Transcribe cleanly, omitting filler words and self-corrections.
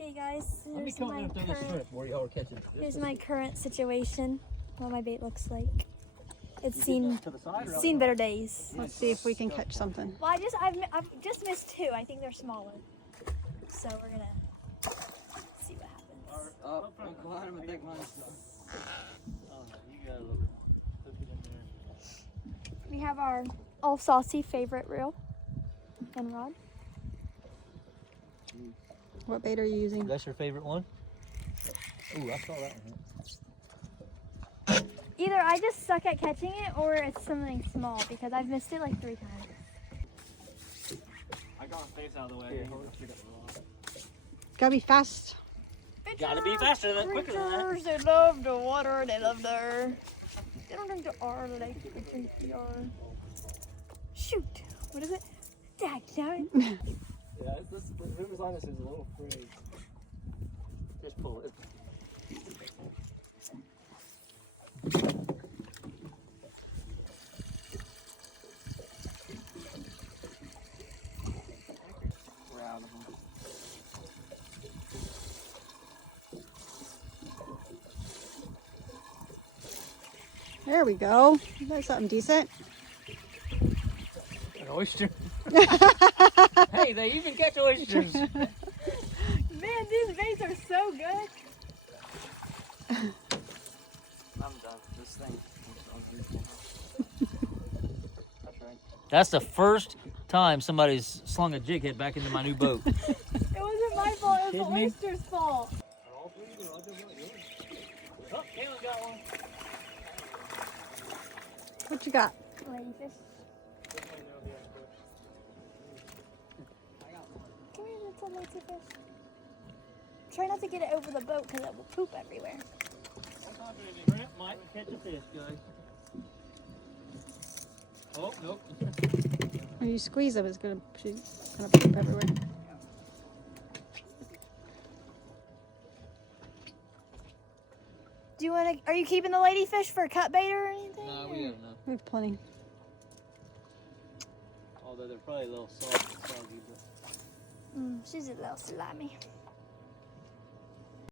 Okay guys, Let me come in and throw this shrimp where y'all are catching. here's my current situation, what my bait looks like. It's seen better days. Let's see if we can catch something. Well, I've just missed 2. I think they're smaller. So we're gonna see what happens. Oh, I'm behind him. I think mine's You gotta look it in there. We have our all saucy favorite reel and rod. What bait are you using? That's your favorite one? Ooh, I saw that one. Either I just suck at catching it or it's something small because I've missed it like 3 times. I got my face out of the way. Gotta be fast. Gotta be faster than quicker than that. Creatures, they love the water, they love the air. They don't drink the R, they like to drink the R. Shoot! What is it? Dadgummit. Yeah, whoever's on this is a little afraid. Just pull it. We're out of them. There we go. That's something decent. An oyster. Hey, they even catch oysters. Man, these baits are so good. I'm done. This thing. That's right. That's the first time somebody's slung a jig head back into my new boat. It wasn't my fault, it was Kidding the me? oyster's fault. Oh, Kaylin's got one. What you got? Ladyfish. Come here, little ladyfish. Try not to get it over the boat because it will poop everywhere. Shrimp might catch a fish, guys. Oh, nope. When you squeeze them, it's gonna poop everywhere. Do you want to? Are you keeping the ladyfish for cut bait or anything? No, we have enough. We have plenty. Although they're probably a little soft and soggy, but She's a little slimy.